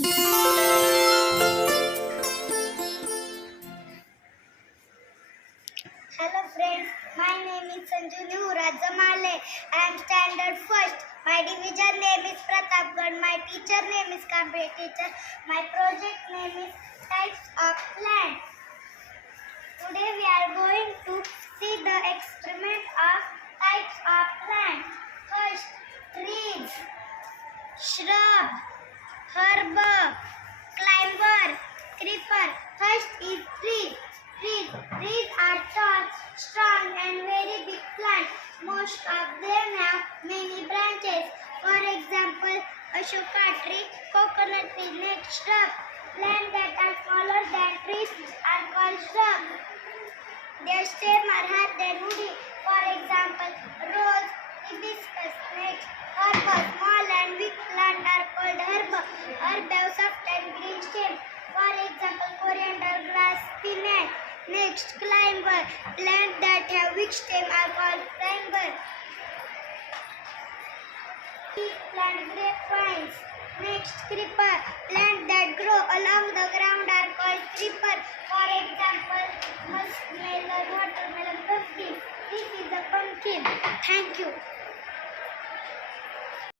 Hello friends, my name is Sanjuni Jamale. I am standard first. My division name is Pratapgarh. My teacher name is Kambe teacher. My project name is Types of Plants. Today we are going to see the experiment of types of plants. First, trees, shrub, herb, climber, creeper. First is trees. Trees are tall, strong and very big plants. Most of them have many branches. For example, Ashoka tree, coconut tree. Next shrub. Plants that are smaller than trees are called shrub. Their stem are hard and woody. For example, rose, hibiscus. Next, herb. Small and weak plants are called herb. Herb have soft and green stem. For example, coriander grass, spinach. Next, climber. Plants that have weak stem are called climber. Plant grapevines. Next, creeper. Plants that grow along the ground are called creeper. For example, muskmelon, watermelon, pumpkin. This is a pumpkin. Thank you.